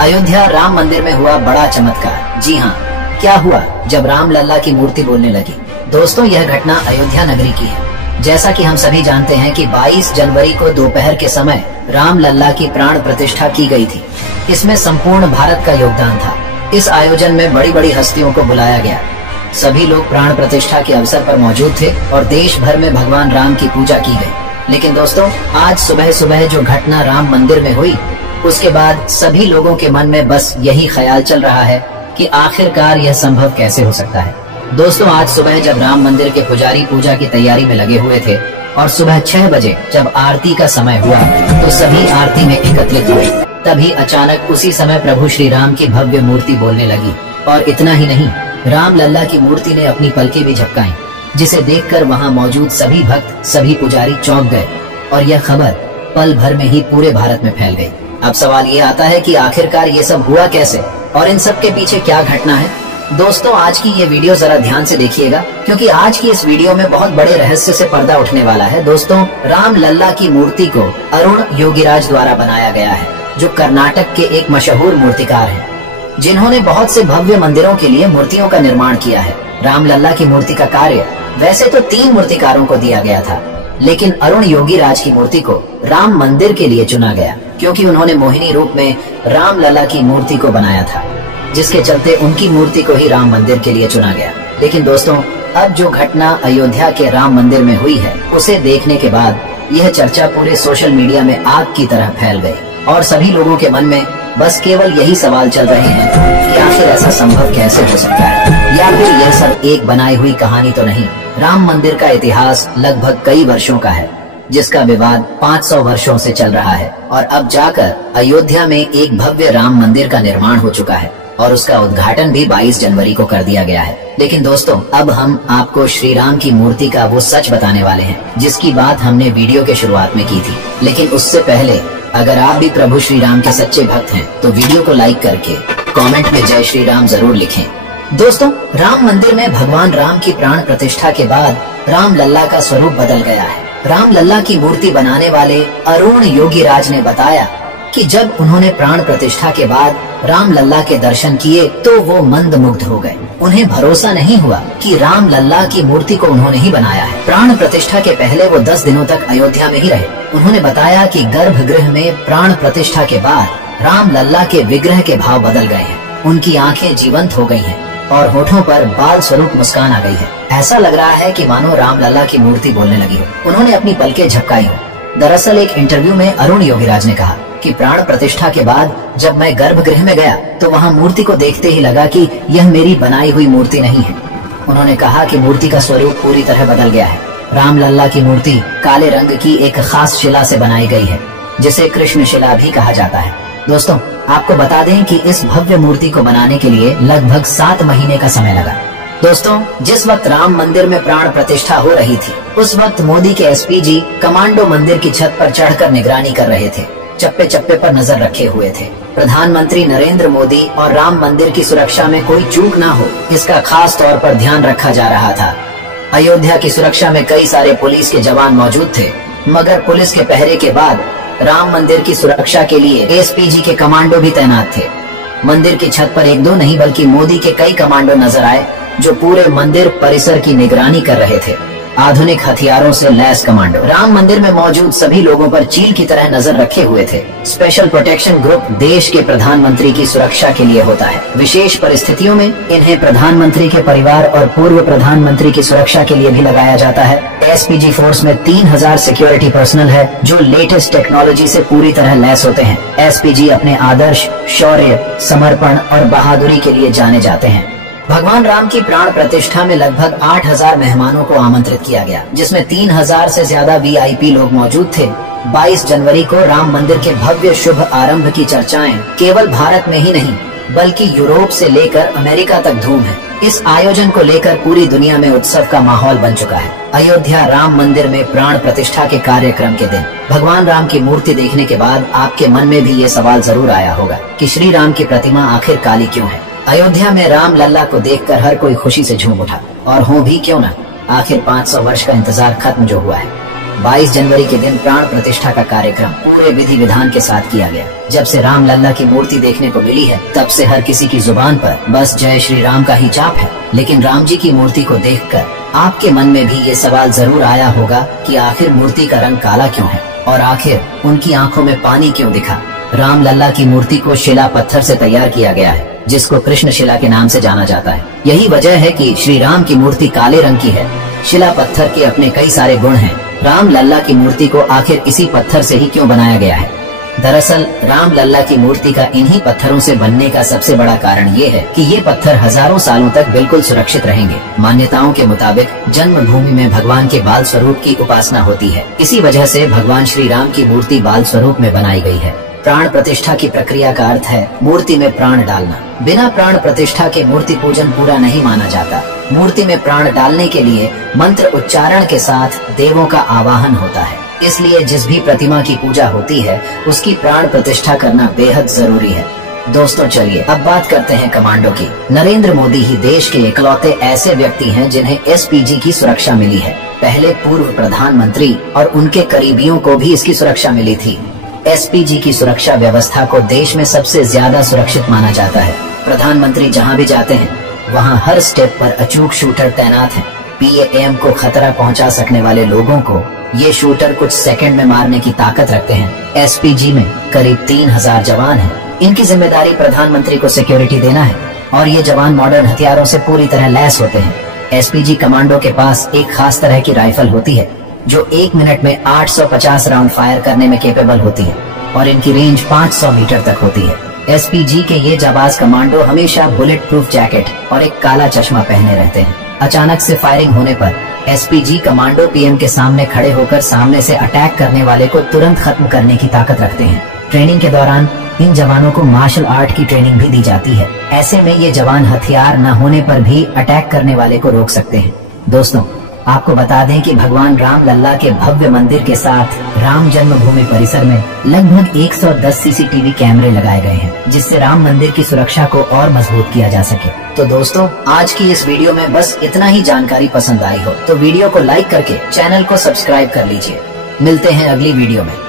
अयोध्या राम मंदिर में हुआ बड़ा चमत्कार। जी हाँ, क्या हुआ जब राम लल्ला की मूर्ति बोलने लगी। दोस्तों, यह घटना अयोध्या नगरी की है। जैसा कि हम सभी जानते हैं कि 22 जनवरी को दोपहर के समय राम लल्ला की प्राण प्रतिष्ठा की गई थी। इसमें संपूर्ण भारत का योगदान था। इस आयोजन में बड़ी बड़ी हस्तियों को बुलाया गया। सभी लोग प्राण प्रतिष्ठा के अवसर पर मौजूद थे और देश भर में भगवान राम की पूजा की गई। लेकिन दोस्तों, आज सुबह सुबह जो घटना राम मंदिर में हुई, उसके बाद सभी लोगों के मन में बस यही ख्याल चल रहा है कि आखिरकार यह संभव कैसे हो सकता है। दोस्तों, आज सुबह जब राम मंदिर के पुजारी पूजा की तैयारी में लगे हुए थे और सुबह 6 बजे जब आरती का समय हुआ तो सभी आरती में एकत्रित हुए। तभी अचानक उसी समय प्रभु श्री राम की भव्य मूर्ति बोलने लगी। और इतना ही नहीं, राम लल्ला की मूर्ति ने अपनी पलकें भी झपकाई, जिसे देखकर वहां मौजूद सभी भक्त, सभी पुजारी चौंक गए और यह खबर पल भर में ही पूरे भारत में फैल गई। अब सवाल ये आता है कि आखिरकार ये सब हुआ कैसे और इन सब के पीछे क्या घटना है। दोस्तों, आज की ये वीडियो जरा ध्यान से देखिएगा, क्योंकि आज की इस वीडियो में बहुत बड़े रहस्य से पर्दा उठने वाला है। दोस्तों, राम लल्ला की मूर्ति को अरुण योगीराज द्वारा बनाया गया है, जो कर्नाटक के एक मशहूर मूर्तिकार हैं, जिन्होंने बहुत से भव्य मंदिरों के लिए मूर्तियों का निर्माण किया है। राम लल्ला की मूर्ति का कार्य वैसे तो 3 मूर्तिकारों को दिया गया था, लेकिन अरुण योगीराज की मूर्ति को राम मंदिर के लिए चुना गया, क्योंकि उन्होंने मोहिनी रूप में राम लल्ला की मूर्ति को बनाया था, जिसके चलते उनकी मूर्ति को ही राम मंदिर के लिए चुना गया। लेकिन दोस्तों, अब जो घटना अयोध्या के राम मंदिर में हुई है, उसे देखने के बाद यह चर्चा पूरे सोशल मीडिया में आग की तरह फैल गई और सभी लोगों के मन में बस केवल यही सवाल चल रहे हैं कि आखिर ऐसा संभव कैसे हो सकता है, या फिर यह सब एक बनाई हुई कहानी तो नहीं। राम मंदिर का इतिहास लगभग कई वर्षों का है, जिसका विवाद 500 वर्षों से चल रहा है और अब जाकर अयोध्या में एक भव्य राम मंदिर का निर्माण हो चुका है और उसका उद्घाटन भी 22 जनवरी को कर दिया गया है। लेकिन दोस्तों, अब हम आपको श्री राम की मूर्ति का वो सच बताने वाले हैं, जिसकी बात हमने वीडियो के शुरुआत में की थी। लेकिन उससे पहले अगर आप भी प्रभु श्री राम के सच्चे भक्त हैं, तो वीडियो को लाइक करके कमेंट में जय श्री राम जरूर लिखें। दोस्तों, राम मंदिर में भगवान राम की प्राण प्रतिष्ठा के बाद राम लल्ला का स्वरूप बदल गया है। राम लल्ला की मूर्ति बनाने वाले अरुण योगीराज ने बताया कि जब उन्होंने प्राण प्रतिष्ठा के बाद राम लल्ला के दर्शन किए तो वो मंदमुग्ध हो गए। उन्हें भरोसा नहीं हुआ कि राम लल्ला की मूर्ति को उन्होंने ही बनाया है। प्राण प्रतिष्ठा के पहले वो 10 दिनों तक अयोध्या में ही रहे। उन्होंने बताया कि गर्भगृह में प्राण प्रतिष्ठा के बाद राम लल्ला के विग्रह के भाव बदल गए हैं। उनकी आंखें जीवंत हो गई हैं और होठों पर बाल स्वरूप मुस्कान आ गई है। ऐसा लग रहा है कि मानो राम लल्ला की मूर्ति बोलने लगी हो। उन्होंने अपनी पलकें झपकाई हो। दरअसल एक इंटरव्यू में अरुण योगीराज ने कहा कि प्राण प्रतिष्ठा के बाद जब मैं गर्भगृह में गया तो वहाँ मूर्ति को देखते ही लगा कि यह मेरी बनाई हुई मूर्ति नहीं है। उन्होंने कहा कि मूर्ति का स्वरूप पूरी तरह बदल गया है। राम लल्ला की मूर्ति काले रंग की एक खास शिला से बनाई गई है, जिसे कृष्ण शिला भी कहा जाता है। दोस्तों, आपको बता दें कि इस भव्य मूर्ति को बनाने के लिए लगभग 7 महीने का समय लगा। दोस्तों, जिस वक्त राम मंदिर में प्राण प्रतिष्ठा हो रही थी, उस वक्त मोदी के एसपीजी कमांडो मंदिर की छत पर चढ़कर निगरानी कर रहे थे, चप्पे चप्पे पर नजर रखे हुए थे। प्रधानमंत्री नरेंद्र मोदी और राम मंदिर की सुरक्षा में कोई चूक ना हो, इसका खास तौर पर ध्यान रखा जा रहा था। अयोध्या की सुरक्षा में कई सारे पुलिस के जवान मौजूद थे, मगर पुलिस के पहरे के बाद राम मंदिर की सुरक्षा के लिए एसपीजी के कमांडो भी तैनात थे। मंदिर की छत पर 1-2 नहीं बल्कि मोदी के कई कमांडो नजर आए, जो पूरे मंदिर परिसर की निगरानी कर रहे थे। आधुनिक हथियारों से लैस कमांडो राम मंदिर में मौजूद सभी लोगों पर चील की तरह नजर रखे हुए थे। स्पेशल प्रोटेक्शन ग्रुप देश के प्रधानमंत्री की सुरक्षा के लिए होता है। विशेष परिस्थितियों में इन्हें प्रधानमंत्री के परिवार और पूर्व प्रधानमंत्री की सुरक्षा के लिए भी लगाया जाता है। एसपीजी फोर्स में 3000 सिक्योरिटी पर्सनल है, जो लेटेस्ट टेक्नोलॉजी से पूरी तरह लैस होते हैं। एसपीजी अपने आदर्श, शौर्य, समर्पण और बहादुरी के लिए जाने जाते हैं। भगवान राम की प्राण प्रतिष्ठा में लगभग 8000 मेहमानों को आमंत्रित किया गया, जिसमें 3000 से ज्यादा वीआईपी लोग मौजूद थे। 22 जनवरी को राम मंदिर के भव्य शुभ आरंभ की चर्चाएं केवल भारत में ही नहीं, बल्कि यूरोप से लेकर अमेरिका तक धूम है। इस आयोजन को लेकर पूरी दुनिया में उत्सव का माहौल बन चुका है। अयोध्या राम मंदिर में प्राण प्रतिष्ठा के कार्यक्रम के दिन भगवान राम की मूर्ति देखने के बाद आपके मन में भी ये सवाल जरूर आया होगा कि श्री राम की प्रतिमा आखिर काली क्यों है। अयोध्या में राम लल्ला को देखकर हर कोई खुशी से झूम उठा, और हो भी क्यों ना, आखिर 500 वर्ष का इंतजार खत्म जो हुआ है। 22 जनवरी के दिन प्राण प्रतिष्ठा का कार्यक्रम पूरे विधि विधान के साथ किया गया। जब से राम लल्ला की मूर्ति देखने को मिली है, तब से हर किसी की जुबान पर बस जय श्री राम का ही चाप है। लेकिन राम जी की मूर्ति को देखकर आपके मन में भी ये सवाल जरूर आया होगा कि आखिर मूर्ति का रंग काला क्यों है और आखिर उनकी आंखों में पानी क्यों दिखा। राम लल्ला की मूर्ति को शिला पत्थर से तैयार किया गया है, जिसको कृष्ण शिला के नाम से जाना जाता है। यही वजह है कि श्री राम की मूर्ति काले रंग की है। शिला पत्थर के अपने कई सारे गुण हैं। राम लल्ला की मूर्ति को आखिर इसी पत्थर से ही क्यों बनाया गया है? दरअसल राम लल्ला की मूर्ति का इन्हीं पत्थरों से बनने का सबसे बड़ा कारण ये है कि ये पत्थर हजारों सालों तक बिल्कुल सुरक्षित रहेंगे। मान्यताओं के मुताबिक जन्मभूमि में भगवान के बाल स्वरूप की उपासना होती है। इसी वजह से भगवान श्री राम की मूर्ति बाल स्वरूप में बनाई गई है। प्राण प्रतिष्ठा की प्रक्रिया का अर्थ है मूर्ति में प्राण डालना। बिना प्राण प्रतिष्ठा के मूर्ति पूजन पूरा नहीं माना जाता। मूर्ति में प्राण डालने के लिए मंत्र उच्चारण के साथ देवों का आवाहन होता है। इसलिए जिस भी प्रतिमा की पूजा होती है, उसकी प्राण प्रतिष्ठा करना बेहद जरूरी है। दोस्तों चलिए अब बात करते हैं कमांडो की। नरेंद्र मोदी ही देश के इकलौते ऐसे व्यक्ति हैं जिन्हें एसपीजी की सुरक्षा मिली है। पहले पूर्व प्रधानमंत्री और उनके करीबियों को भी इसकी सुरक्षा मिली थी। एसपीजी की सुरक्षा व्यवस्था को देश में सबसे ज्यादा सुरक्षित माना जाता है। प्रधानमंत्री जहां भी जाते हैं, वहां हर स्टेप पर अचूक शूटर तैनात हैं। पीएम को खतरा पहुंचा सकने वाले लोगों को ये शूटर कुछ सेकंड में मारने की ताकत रखते हैं। एसपीजी में करीब 3000 जवान हैं। इनकी जिम्मेदारी प्रधानमंत्री को सिक्योरिटी देना है और ये जवान मॉडर्न हथियारों से पूरी तरह लैस होते हैं। एसपीजी कमांडो के पास एक खास तरह की राइफल होती है जो 1 मिनट में 850 राउंड फायर करने में कैपेबल होती है और इनकी रेंज 500 मीटर तक होती है। एसपीजी के ये जाबाज कमांडो हमेशा बुलेट प्रूफ जैकेट और एक काला चश्मा पहने रहते हैं। अचानक से फायरिंग होने पर एसपीजी कमांडो पीएम के सामने खड़े होकर सामने से अटैक करने वाले को तुरंत खत्म करने की ताकत रखते हैं। ट्रेनिंग के दौरान इन जवानों को मार्शल आर्ट की ट्रेनिंग भी दी जाती है। ऐसे में ये जवान हथियार न होने पर भी अटैक करने वाले को रोक सकते हैं। दोस्तों आपको बता दें कि भगवान राम लल्ला के भव्य मंदिर के साथ राम जन्मभूमि परिसर में लगभग 110 सीसीटीवी कैमरे लगाए गए हैं, जिससे राम मंदिर की सुरक्षा को और मजबूत किया जा सके। तो दोस्तों आज की इस वीडियो में बस इतना ही जानकारी पसंद आई हो तो वीडियो को लाइक करके चैनल को सब्सक्राइब कर लीजिए। मिलते हैं अगली वीडियो में।